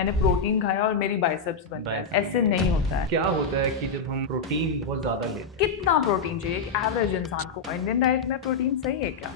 मैंने प्रोटीन खाया और मेरी बाइसेप्स बन गए। ऐसे नहीं होता है। क्या होता है कि जब हम प्रोटीन बहुत ज़्यादा लेते हैं, कितना प्रोटीन चाहिए एक एवरेज इंसान को? इंडियन डाइट में प्रोटीन सही है क्या?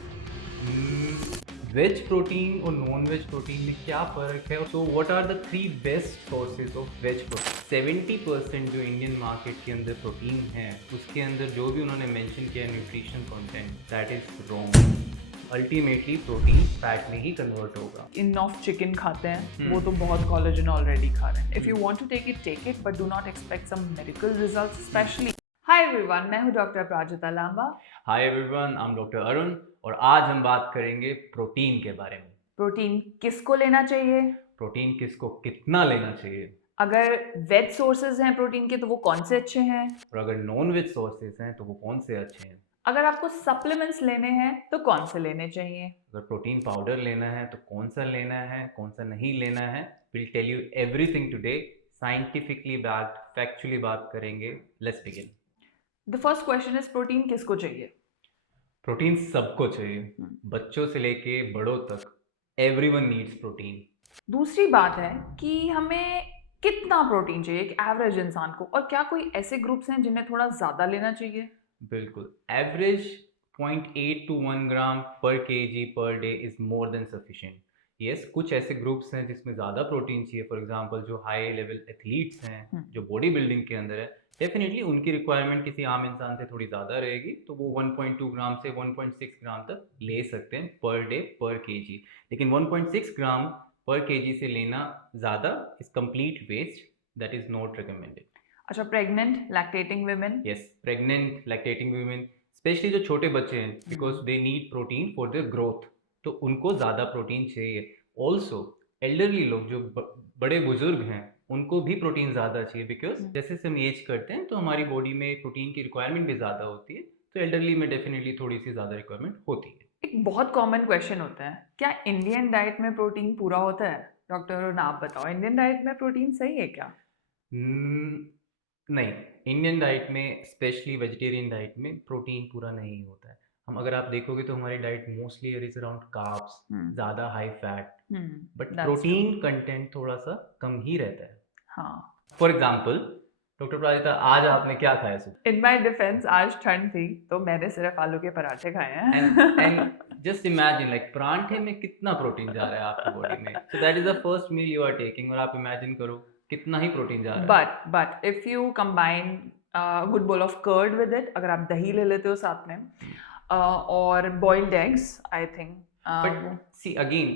वेज प्रोटीन और नॉन वेज प्रोटीन में क्या फ़र्क है? So what are the 3 best sources of veg protein? 70% जो इंडियन मार्केट के अंदर प्रोटीन है, उसके अंदर जो भी उन्होंने मेंशन किया nutrition content, that is wrong. Ultimately protein fat में ही कन्वर्ट होगा। इनफ चिकन खाते हैं, वो तो बहुत कोलेजन ऑलरेडी खा रहे हैं। If you want to take it but do not expect some medical results specially. Hi everyone, मैं हूं doctor Prajakta Lamba. Hi everyone, I am doctor Arun और आज हम बात करेंगे प्रोटीन के बारे में। प्रोटीन किसको लेना चाहिए? प्रोटीन किसको कितना लेना चाहिए? अगर वेज सोर्सेज हैं प्रोटीन के तो वो कौन से अच्छे हैं? और अगर नॉन वेज सोर्सेज हैं तो वो कौन से अच्छे हैं? अगर आपको सप्लीमेंट्स लेने हैं तो कौन से लेने चाहिए? अगर प्रोटीन पाउडर लेना है तो कौन सा लेना है, कौन सा नहीं लेना है? Will tell you everything today. Scientifically backed, factually बात करेंगे। Let's begin. The first question is protein किसको चाहिए? प्रोटीन सबको चाहिए, बच्चों से लेके बड़ों तक। Everyone needs protein. दूसरी बात है कि हमें कितना प्रोटीन चाहिए एक एवरेज इंसान को, और क्या कोई ऐसे ग्रुप्स हैं जिन्हें थोड़ा ज़्यादा लेना चाहिए? बिल्कुल, एवरेज 0.8 to 1 ग्राम पर KG per day is more than sufficient. Yes, कुछ ऐसे ग्रुप्स हैं जिसमें ज़्यादा प्रोटीन चाहिए। फॉर एग्जांपल जो हाई लेवल एथलीट्स हैं, जो बॉडी बिल्डिंग के अंदर है, डेफिनेटली उनकी रिक्वायरमेंट किसी आम इंसान से थोड़ी ज़्यादा रहेगी, तो वो 1.2 ग्राम से 1.6 ग्राम तक ले सकते हैं पर डे पर केजी। लेकिन 1.6 ग्राम पर केजी से लेना ज़्यादा is complete waste, that is not recommended. अच्छा, pregnant lactating women? Yes, pregnant lactating women, specially जो छोटे बच्चे हैं, because they need protein for their growth, तो उनको ज़्यादा प्रोटीन चाहिए। ऑल्सो एल्डरली लोग जो बड़े बुजुर्ग हैं, उनको भी प्रोटीन ज़्यादा चाहिए, बिकॉज जैसे जैसे हम एज करते हैं तो हमारी बॉडी में प्रोटीन की रिक्वायरमेंट भी ज़्यादा होती है, तो एल्डरली में डेफिनेटली थोड़ी सी ज़्यादा रिक्वायरमेंट होती है। एक बहुत कॉमन क्वेश्चन होता है, क्या इंडियन डाइट में प्रोटीन पूरा होता है? डॉक्टर आप बताओ, इंडियन डाइट में प्रोटीन सही है क्या? नहीं, इंडियन डाइट में, स्पेशली वेजिटेरियन डाइट में, प्रोटीन पूरा नहीं होता है। हम अगर आप देखोगे तो हमारी diet mostly is around carbs, ज़्यादा high fat, but protein content थोड़ा सा कम ही रहता है। हाँ। फॉर एग्जाम्पल, डॉक्टर प्राजिता, आज आपने क्या खाया सुबह? इन माई डिफेंस आज ठंड थी तो मैंने सिर्फ आलू के पराठे खाए हैं। एंड जस्ट इमेजिन, लाइक परांठे में कितना प्रोटीन जा रहा है आपकी बॉडी में। So that is the first meal you are taking, और आप इमेजिन करो कितना ही प्रोटीन जा रहा है। But if you combine good bowl of curd with it, अगर आप दही ले लेते हो साथ में, और boiled eggs, I think. But see again,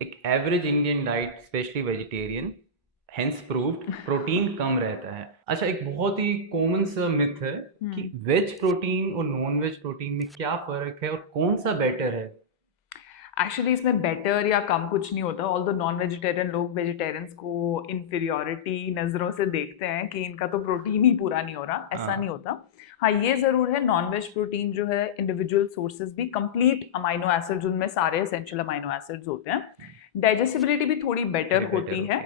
एक average Indian diet, specially vegetarian, hence proved, protein कम रहता है। अच्छा, एक बहुत ही कॉमन सा मिथ है कि वेज प्रोटीन और नॉन वेज प्रोटीन में क्या फ़र्क है और कौन सा बेटर है? एक्चुअली इसमें बेटर या कम कुछ नहीं होता। ऑल द नॉन वेजिटेरियन लोग वेजिटेरियंस को इन्फीरियोरिटी नज़रों से देखते हैं कि इनका तो प्रोटीन ही पूरा नहीं हो रहा। ऐसा नहीं होता। हाँ, ये ज़रूर है, नॉन वेज प्रोटीन जो है इंडिविजुअल सोर्सेज भी कंप्लीट अमाइनो एसिड्स, उनमें सारे एसेंशियल अमाइनो एसिड्स होते हैं। डाइजेसिबिलिटी भी थोड़ी बेटर होती है।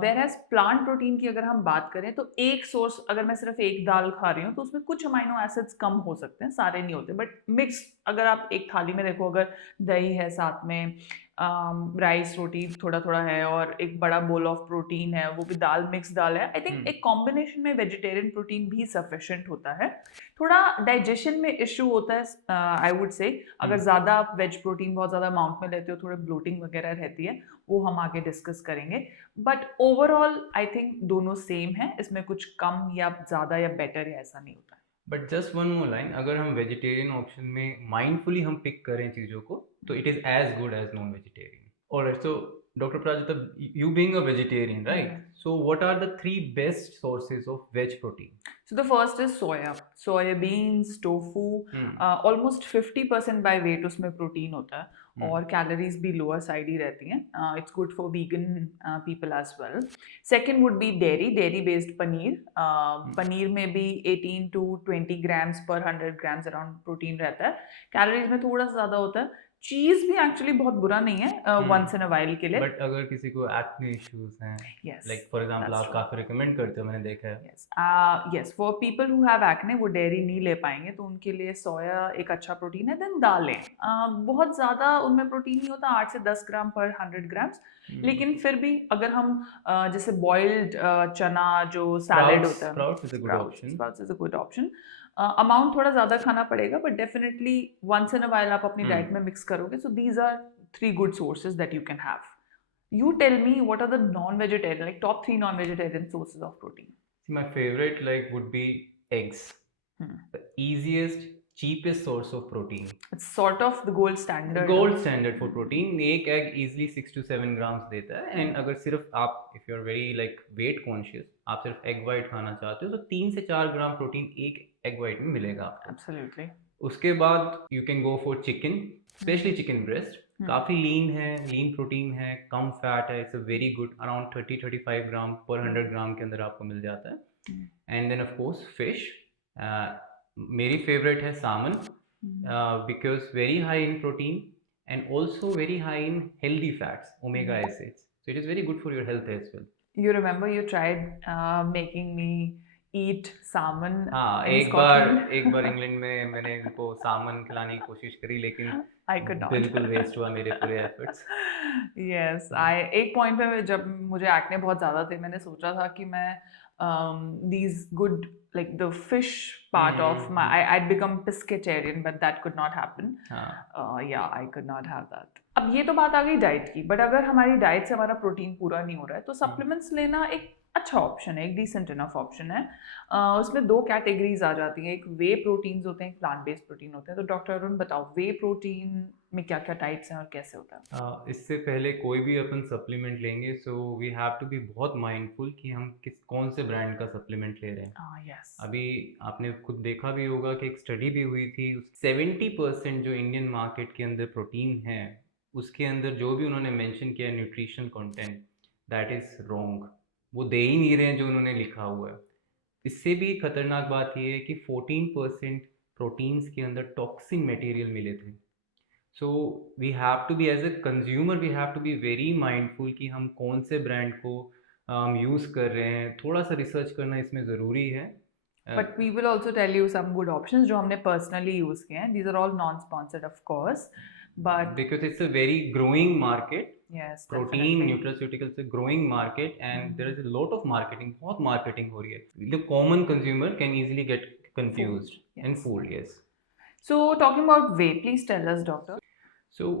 वेर एज प्लांट प्रोटीन की अगर हम बात करें तो एक सोर्स, अगर मैं सिर्फ एक दाल खा रही हूँ तो उसमें कुछ अमाइनो एसिड्स कम हो सकते हैं, सारे नहीं होते। बट मिक्स, अगर आप एक थाली में देखो, अगर दही है साथ में, राइस रोटी थोड़ा थोड़ा है, और एक बड़ा बोल ऑफ प्रोटीन है, वो भी दाल, मिक्स दाल है, आई थिंक एक कॉम्बिनेशन में वेजिटेरियन प्रोटीन भी सफिशिएंट होता है। थोड़ा डाइजेशन में इश्यू होता है, आई वुड से, अगर ज़्यादा आप वेज प्रोटीन बहुत ज़्यादा अमाउंट में लेते हो, थोड़े ब्लोटिंग वगैरह रहती है, वो हम आगे डिस्कस करेंगे। बट ओवरऑल आई थिंक दोनों सेम है, इसमें कुछ कम या ज़्यादा या बेटर है ऐसा नहीं होता है। But just one more line, अगर हम वेजिटेरियन ऑप्शन में माइंडफुली हम पिक करें चीज़ों को, तो it is as good as non vegetarian. Alright, so doctor Prajita, you being a vegetarian, right? So what are the 3 best sources of veg protein? So the first is soyabeans, tofu, almost 50% by weight उसमें protein होता है, और calories भी lower side ही रहती हैं। It's good for vegan people as well. Second would be dairy based paneer. Paneer में भी 18 to 20 ग्राम्स पर 100 ग्राम्स अराउंड प्रोटीन रहता है, कैलोरीज में थोड़ा सा ज़्यादा होता है। चीज भी एक्चुअली बहुत बुरा नहीं है वंस इन अ वाइल के लिए. बट अगर किसी को एक्ने इश्यूज हैं, Yes, like for example that's आप true. काफी रिकमेंड करते हो, मैंने देखा है. Yes. Yes, for people who have acne वो डेयरी नहीं ले पाएंगे तो उनके लिए सोया एक अच्छा प्रोटीन है. देन दालें बहुत ज़्यादा उनमें प्रोटीन नहीं होता, 8 से 10 ग्राम पर 100 ग्राम्स. लेकिन फिर भी अगर हम जैसे बॉइल्ड चना जो सैलेड होता है, sprouts is a good option. Sprouts is a good option. Amount थोड़ा ज़्यादा खाना पड़ेगा but definitely once in a while आप अपनी डाइट में मिक्स करोगे. So these are 3 good sources that you can have. You tell me what are the non-vegetarian, like top 3 non-vegetarian sources of protein? My favorite like would be eggs. The easiest, cheapest source of protein. It's sort of the gold standard. Gold standard for protein. एक egg easily 6 to 7 grams देता है. And अगर सिर्फ आप if you're very like weight conscious, आप सिर्फ egg white खाना चाहते हो तो 3 से 4 ग्राम प्रोटीन एक egg white में मिलेगा आपको. Absolutely. उसके बाद you can go for chicken, especially chicken breast. काफ़ी लीन है, लीन प्रोटीन है, कम फैट है. It's a very good, around 30-35 gram पर 100 ग्राम के अंदर आपको मिल जाता है. And then of course fish. मेरी फेवरेट है salmon, because very high in protein and also very high in healthy fats, omega acids. So it is very good for your health as well. You remember you tried making me eat salmon हाँ, in एक Scotland? बार England में मैंने इनको सामन खिलाने की कोशिश करी, लेकिन I could not. बिल्कुल वेस्ट हुआ मेरे पूरे एफर्ट्स. Yes, एक पॉइंट पे जब मुझे एक्ने बहुत ज़्यादा थे, मैंने सोचा था कि मैं these good like the fish part of my I'd become pescatarian, but that could not happen. Yeah, I could not have that. अब ये तो बात आ गई डाइट की, बट अगर हमारी डाइट से हमारा प्रोटीन पूरा नहीं हो रहा है तो सप्लीमेंट्स लेना एक अच्छा ऑप्शन है, एक डिसेंट इनफ ऑप्शन है. उसमें 2 कैटेगरीज आ जाती हैं. एक वे प्रोटीन्स होते हैं, एक प्लांट बेस्ड प्रोटीन होते हैं. तो डॉक्टर अरुण बताओ, वे प्रोटीन में क्या क्या टाइप्स हैं और कैसे होता है? इससे पहले कोई भी अपन सप्लीमेंट लेंगे, so we have to be बहुत माइंडफुल कि हम कौन से ब्रांड का सप्लीमेंट ले रहे हैं. Yes. अभी आपने खुद देखा भी होगा कि एक स्टडी भी हुई थी. 70% जो इंडियन मार्केट के अंदर प्रोटीन है, उसके अंदर जो भी उन्होंने मेंशन किया nutrition content, that is wrong. वो दे ही नहीं रहे हैं जो उन्होंने लिखा हुआ है. इससे भी खतरनाक बात ये है कि 14% प्रोटीन्स के अंदर टॉक्सिन मटेरियल मिले थे. So we have to be as a consumer, we have to be very mindful कि हम कौन से ब्रांड को हम यूज़ कर रहे हैं. थोड़ा सा रिसर्च करना इसमें ज़रूरी है. But we will also tell you some good options जो हमने पर्सनली यूज़ किए हैं. These are all non sponsored of course, but because it's a very growing market. Yes, protein definitely. nutraceuticals is a growing market and there is a lot of marketing, बहुत marketing हो रही है. The common consumer can easily get confused. Food, yes. And food, yes. So talking about whey, please tell us, doctor. So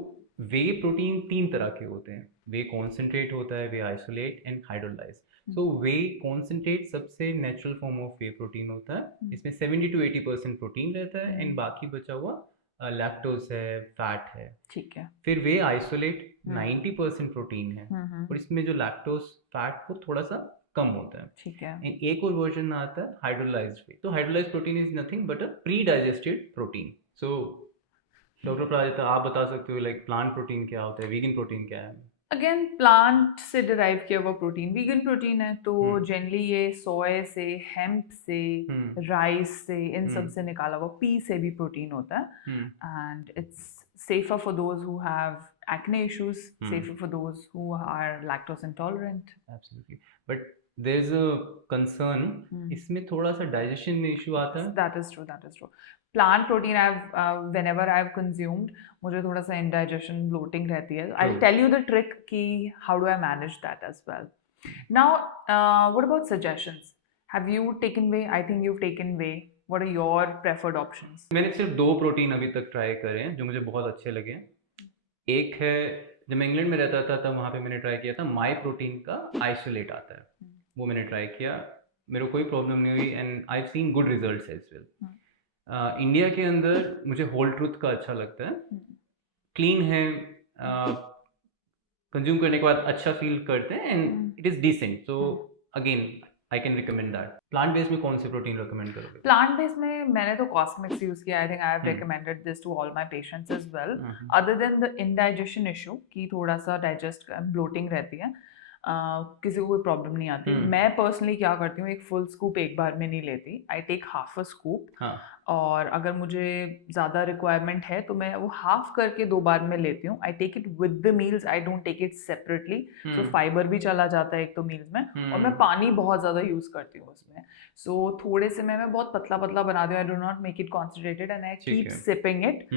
whey protein 3 तरह के होते हैं. whey concentrate होता है, whey isolate and hydrolyzed. So whey concentrate सबसे natural form of whey protein होता है. इसमें 70 to 80% प्रोटीन रहता है and बाकी बचा हुआ लैक्टोज है, फैट है. ठीक है. फिर वे आइसोलेट 90% प्रोटीन है और इसमें जो लैक्टोज फैट वो थोड़ा सा कम होता है. ठीक है. एंड एक और वर्जन आता है हाइड्रोलाइज्ड वे. तो hydrolysed protein is nothing but a pre digested protein. So doctor Prajakta, आप बता सकते हो लाइक प्लांट प्रोटीन क्या होता है, वीगन प्रोटीन क्या है? अगेन प्लांट से डिराइव किया हुआ प्रोटीन वीगन प्रोटीन है. तो जनरली ये सोया से, हेम्प से, राइस से, इन सब से निकाला हुआ, पी से भी प्रोटीन होता है. And it's safer for those who have acne issues, safer for those who are lactose intolerant. Absolutely. But there is a concern, इसमें थोड़ा सा डाइजेशन में इशू आता है. That is true. Plant protein whenever I've consumed, मुझे थोड़ा सा indigestion, bloating रहती है. I'll tell you the trick कि how do I manage that as well. Now, what about suggestions? Have you taken whey? I think you've taken whey. What are your preferred options? मैंने सिर्फ 2 protein अभी तक try करे हैं जो मुझे बहुत अच्छे लगे. एक है, जब मैं इंग्लैंड में रहता था तब वहाँ पे मैंने ट्राई किया था, माई प्रोटीन का आइसोलेट आता है. वो मैंने ट्राई किया, मेरे को कोई प्रॉब्लम नहीं हुई and I have seen good results as well. India के अंदर मुझे होल ट्रूथ का अच्छा लगता है. क्लीन है, कंज्यूम करने के बाद अच्छा फील करते हैं and it is decent. So again I can recommend that. Plant based में कौन से प्रोटीन रिकमेंड करोगे? प्लांट बेस्ड में मैंने तो कॉस्मिक्स यूज किया. I think I have recommended this to all my patients as well. Other than the indigestion issue कि थोड़ा सा डाइजेस्ट ब्लोटिंग रहती है, किसी को कोई प्रॉब्लम नहीं आती। मैं पर्सनली क्या करती हूँ, एक फुल स्कूप एक बार में नहीं लेती, I take half a scoop. हाँ और अगर मुझे ज़्यादा रिक्वायरमेंट है तो मैं वो हाफ करके 2 बार में लेती हूँ। I take it with the meals, I don't take it separately. So fibre भी चला जाता है एक तो मील्स में, और मैं पानी बहुत ज़्यादा यूज़ करती हूँ उसमें। सो थोड़े से मैं बहुत पतला पतला बनाती हूँ, I do not make it concentrated and I ठीक कीप है। सिपिंग इट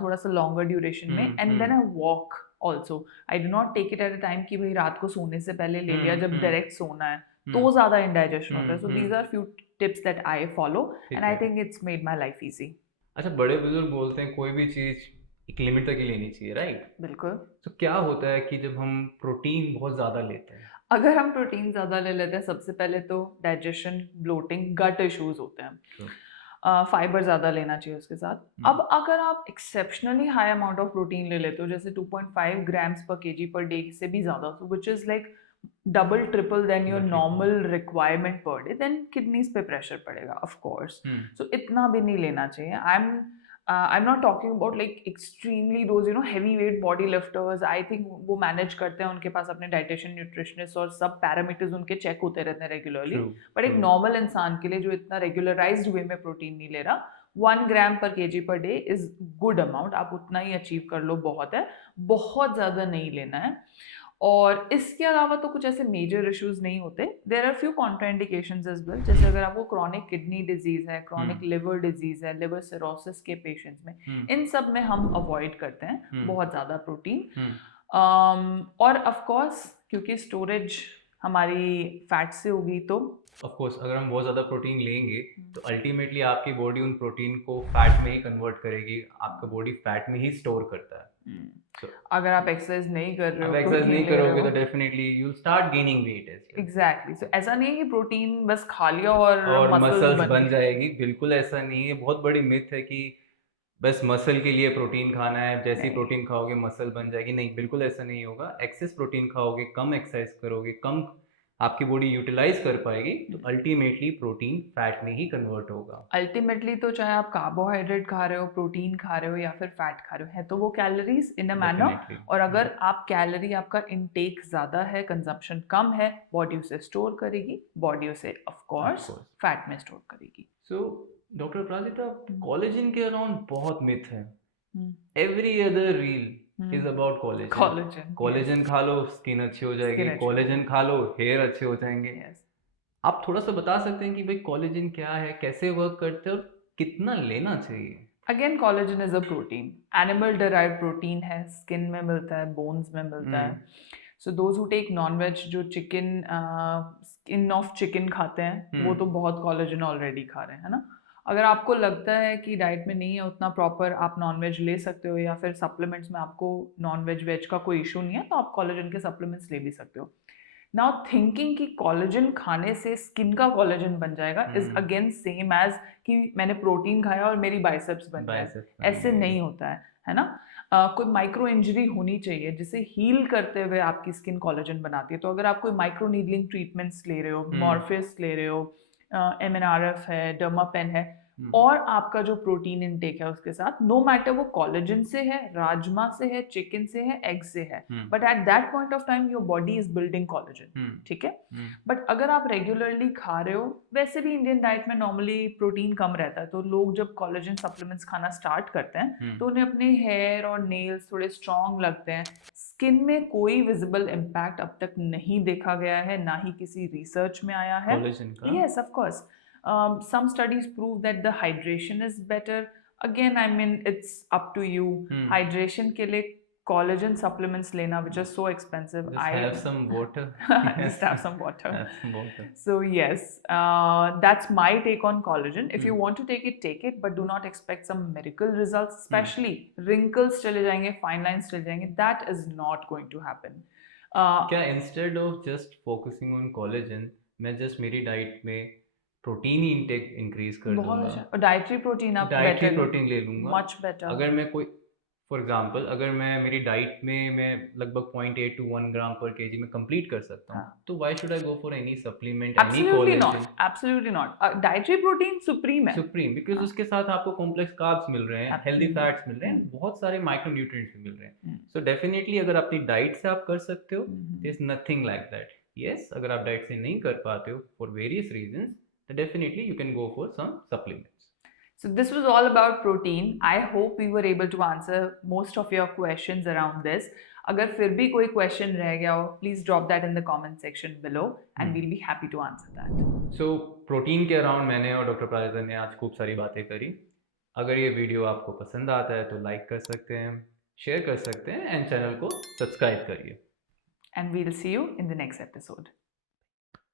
थोड़ा सा लॉन्गर ड्यूरेशन में, and then I walk also. I do not take it at a time कि भाई रात को सोने से पहले ले लिया, जब डायरेक्ट सोना है तो ज़्यादा इंडाइजेशन होता है। So these are few tips that I follow ठीक एंड आई है। Think it's made my life easy. अच्छा, बड़े बुजुर्ग बोलते हैं कोई भी चीज़ एक लिमिट तक ही लेनी चाहिए, राइट? बिल्कुल। तो क्या होता है कि जब हम प्रोटीन बहुत ज़्यादा लेते हैं? अगर हम प्रोटीन ज़्यादा ले लेते हैं, सबसे पहले तो डाइजेशन, ब्लोटिंग, गट इश्यूज होते हैं। True. फाइबर ज़्यादा लेना चाहिए उसके साथ। अब अगर आप exceptionally high amount of protein ले लेते हो, जैसे 2.5 ग्राम्स पर केजी पर डे से भी ज़्यादा, which is like double triple then your Double, normal requirement per day, then kidneys पे प्रेशर पड़ेगा ऑफ कोर्स। सो इतना भी नहीं लेना चाहिए। I am not talking about like extremely those heavy weight body lifters. I think वो manage करते हैं, उनके पास अपने डाइटिशियन, न्यूट्रिशनिस्ट और सब पैरामीटर्स उनके चेक होते रहते हैं रेगुलरली। True, बट एक true. नॉर्मल इंसान के लिए जो इतना रेगुलराइज्ड वे में प्रोटीन नहीं ले रहा, 1 ग्राम पर KG per day is good amount. आप उतना ही अचीव कर लो, बहुत है, बहुत ज़्यादा नहीं लेना है। और इसके अलावा तो कुछ ऐसे मेजर इश्यूज नहीं होते। There are few contraindications as well, जैसे अगर आपको क्रॉनिक किडनी डिजीज है, क्रॉनिक लिवर डिजीज है, लिवर सिरोसिस के पेशेंट्स में, इन सब में हम अवॉइड करते हैं बहुत ज़्यादा प्रोटीन। और ऑफ कोर्स क्योंकि स्टोरेज हमारी फैट से होगी, तो ऑफ कोर्स अगर हम बहुत ज़्यादा प्रोटीन लेंगे तो अल्टीमेटली आपकी बॉडी उन प्रोटीन को फैट में ही कन्वर्ट करेगी। आपका बॉडी फैट में ही स्टोर करता है। So, अगर आप एक्सरसाइज नहीं कर रहे हो, अब एक्सरसाइज प्रोटीन नहीं ले रहे करोगे तो हो, definitely you start gaining weight as well. Exactly. So ऐसा नहीं है कि प्रोटीन बस खा लिया और मसल्स बन बन गए। जाएगी, बिल्कुल ऐसा नहीं है। बहुत बड़ी मिथ है कि बस मसल के लिए प्रोटीन खाना है, जैसे ही नहीं। प्रोटीन खाओगे मसल बन जाएगी। नहीं, बिल्कुल ऐसा नहीं होगा। एक्सेस प्रोटीन खाओगे, कम एक्सरसाइज करोगे, कम आपकी बॉडी यूटिलाइज कर पाएगी, तो अल्टीमेटली प्रोटीन फैट में ही कन्वर्ट होगा। अल्टीमेटली तो चाहे आप कार्बोहाइड्रेट खा रहे हो, प्रोटीन खा रहे हो या फिर फैट खा रहे हो, है तो वो calories in a manner. Definitely. और अगर आप कैलोरी, आपका इनटेक ज़्यादा है, कंजप्शन कम है, बॉडी उसे स्टोर करेगी, बॉडी उसे ऑफ कोर्स फैट में स्टोर करेगी। सो डॉक्टर प्राजिता, कोलेजन के अराउंड बहुत मिथ है। Every other reel is about collagen. Collagen, collagen खा लो स्किन अच्छी हो जाएगी, Skin अच्छी कोलेजन खा लो हेयर अच्छे हो जाएंगे। yes. आप थोड़ा सा बता सकते हैं कि भाई कोलेजन क्या है, कैसे वर्क करते हैं और कितना लेना चाहिए? Again, collagen is a protein, animal derived protein है, स्किन में मिलता है, बोन्स में मिलता है। So those who take non veg, जो चिकन, स्किन ऑफ चिकन खाते हैं, वो तो बहुत कोलेजन ऑलरेडी खा रहे हैं, है ना। अगर आपको लगता है कि डाइट में नहीं है उतना प्रॉपर, आप नॉन वेज ले सकते हो, या फिर सप्लीमेंट्स में आपको नॉन वेज वेज का कोई इशू नहीं है, तो आप कोलेजन के सप्लीमेंट्स ले भी सकते हो। नाउ थिंकिंग कि कोलेजन खाने से स्किन का कोलेजन बन जाएगा इज अगेन सेम एज कि मैंने प्रोटीन खाया और मेरी बाइसेप्स बन जाए। ऐसे नहीं होता है ना। कोई माइक्रो इंजरी होनी चाहिए जिसे हील करते हुए आपकी स्किन कोलेजन बनाती है। तो अगर आप कोई माइक्रो नीडलिंग ट्रीटमेंट्स ले रहे हो, मॉर्फिस ले रहे हो, MNRF है, डर्मापेन है, और आपका जो प्रोटीन इनटेक है उसके साथ, नो मैटर वो कोलेजन से है, राजमा से है, चिकन से है, एग से है, but at that point of time your body is building collagen, ठीक है। बट अगर आप रेगुलरली खा रहे हो, वैसे भी इंडियन डाइट में नॉर्मली प्रोटीन कम रहता है, तो लोग जब कोलेजन सप्लीमेंट्स खाना स्टार्ट करते हैं तो उन्हें अपने हेयर और नेल्स थोड़े स्ट्रॉन्ग लगते हैं। स्किन में कोई विजिबल इम्पैक्ट अब तक नहीं देखा गया है, ना ही किसी रिसर्च में आया है। Yes, of course. Some studies prove that the hydration is better. Again, I mean, it's up to you. Hydration के लिए collagen supplements लेना, which is so expensive. Just have some water. Just have some water. Have some water. So yes, that's my take on collagen. If you want to take it, but do not expect some miracle results. Especially wrinkles चले जाएंगे, fine lines चले जाएंगे. That is not going to happen. क्या instead of just focusing on collagen, मैं just मेरी diet में protein ही intake increase कर दूंगा? डाइटरी प्रोटीन आप डाइटरी प्रोटीन ले लूंगा, मच बेटर। अगर मैं कोई फॉर एग्जांपल अगर मैं मेरी डाइट में मैं लगभग 0.8 to 1 ग्राम पर केजी में कंप्लीट कर सकता हूँ, हाँ। तो why should I go for any supplement, any Absolutely not. Collagen? Absolutely not. Dietary protein supreme है. सुप्रीम, बिकॉज हाँ. उसके साथ आपको कॉम्प्लेक्स कार्ब्स मिल रहे हैं, हेल्दी फैट्स मिल रहे हैं, बहुत सारे माइक्रो न्यूट्रिएंट्स भी मिल रहे हैं. सो डेफिनेटली अगर अपनी डाइट से आप कर सकते हो, there is nothing like that. Yes, अगर आप डाइट से नहीं कर पाते हो फॉर वेरियस रीजंस, तो definitely you can go for some supplements. So this was all about protein. I hope we were able to answer most of your questions around this. अगर फिर भी कोई question रह गया हो, please drop that in the comment section below and we'll be happy to answer that. So protein के around मैंने और डॉक्टर प्राजन ने आज खूब सारी बातें करी. अगर ये वीडियो आपको पसंद आता है तो लाइक कर सकते हैं, शेयर कर सकते हैं एंड चैनल को सब्सक्राइब करिए. And we'll see you in the next episode.